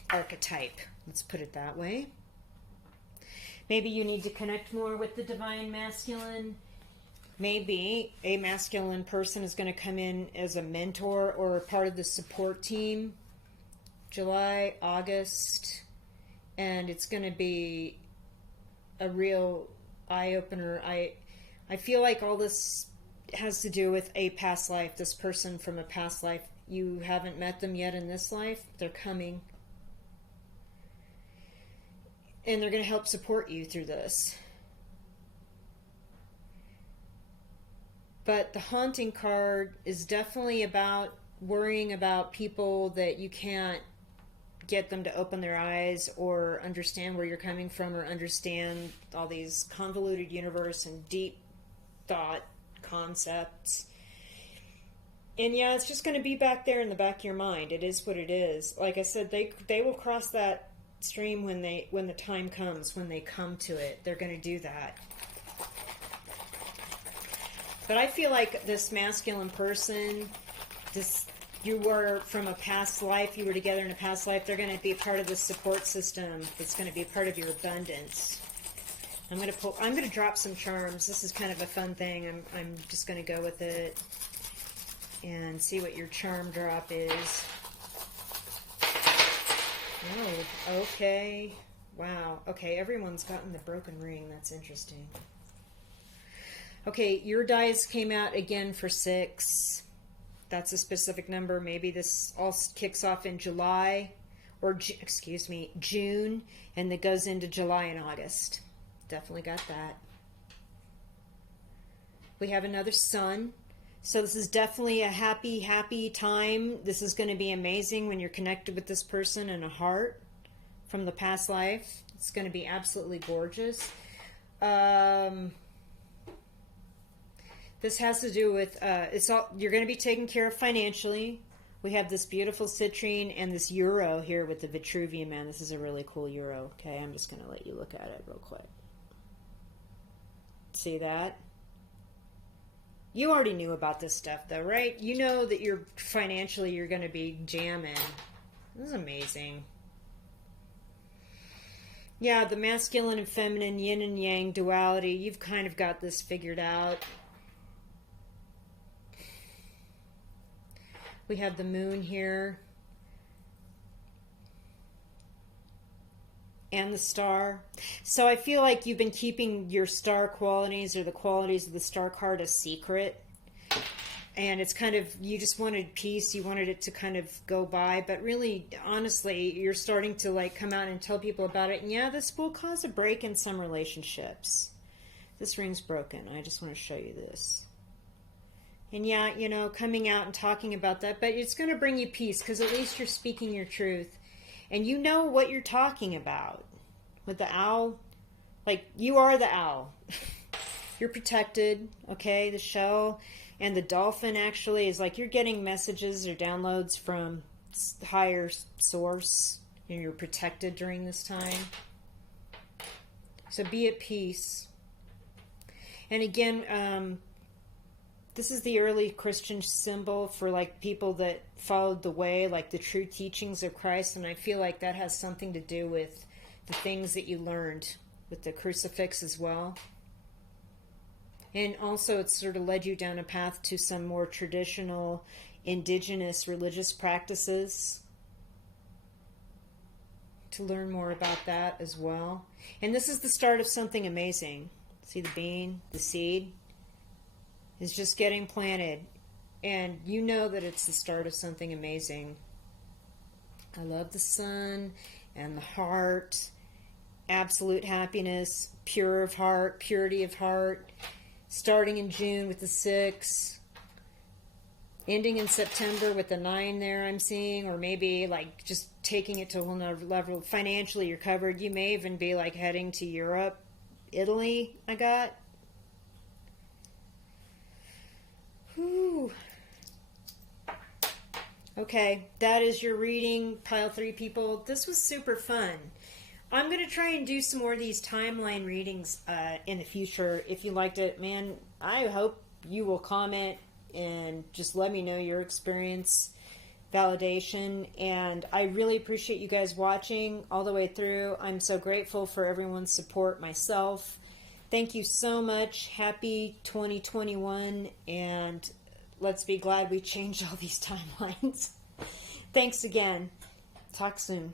archetype. Let's put it that way. Maybe you need to connect more with the divine masculine. Maybe a masculine person is going to come in as a mentor or a part of the support team. July, August, and it's going to be a real eye-opener. I feel like all this has to do with a past life. This person from a past life. You haven't met them yet in this life. They're coming. And they're going to help support you through this. But the haunting card is definitely about worrying about people that you can't get them to open their eyes or understand where you're coming from or understand all these convoluted universe and deep thought concepts. And yeah, it's just going to be back there in the back of your mind. It is what it is. Like I said, they will cross that stream when the time comes, when they come to it. They're going to do that. But I feel like this masculine person, you were from a past life, you were together in a past life, they're going to be a part of the support system. It's going to be a part of your abundance. I'm going to drop some charms. This is kind of a fun thing. I'm just going to go with it and see what your charm drop is. Oh, okay. Wow. Okay, everyone's gotten the broken ring. That's interesting. Okay, your dice came out again for 6. That's a specific number. Maybe this all kicks off in July, or June, and it goes into July and August. Definitely got that. We have another sun. So this is definitely a happy time. This is going to be amazing when you're connected with this person in a heart from the past life. It's going to be absolutely gorgeous. This has to do with, you're going to be taken care of financially. We have this beautiful citrine and this euro here with the Vitruvian Man. This is a really cool euro. Okay, I'm just going to let you look at it real quick. See that? You already knew about this stuff though, right? You know that you're going to be jamming. This is amazing. Yeah, the masculine and feminine, yin and yang duality. You've kind of got this figured out. We have the moon here. And the star. So I feel like you've been keeping your star qualities or the qualities of the star card a secret. And it's kind of, you just wanted peace. You wanted it to kind of go by. But really, honestly, you're starting to like come out and tell people about it. And yeah, this will cause a break in some relationships. This ring's broken. I just want to show you this. And yeah, you know, coming out and talking about that, but it's going to bring you peace because at least you're speaking your truth. And you know what you're talking about. With the owl, like, you are the owl. You're protected, okay? The shell and the dolphin actually is like you're getting messages or downloads from higher source. And you're protected during this time. So be at peace. And again, this is the early Christian symbol for like people that followed the way, like the true teachings of Christ. And I feel like that has something to do with the things that you learned with the crucifix as well. And also it's sort of led you down a path to some more traditional indigenous religious practices. To learn more about that as well. And this is the start of something amazing. See the bean, the seed? Is just getting planted, and you know that it's the start of something amazing. I love the sun and the heart, absolute happiness, pure of heart, purity of heart, starting in June with the 6, ending in September with the 9 there I'm seeing, or maybe like just taking it to a whole nother level. Financially, you're covered. You may even be like heading to Europe, Italy, I got. Whew. Okay, that is your reading, Pile 3 people. This was super fun. I'm going to try and do some more of these timeline readings in the future. If you liked it, man, I hope you will comment and just let me know your experience, validation. And I really appreciate you guys watching all the way through. I'm so grateful for everyone's support, myself. Thank you so much. Happy 2021. And let's be glad we changed all these timelines. Thanks again. Talk soon.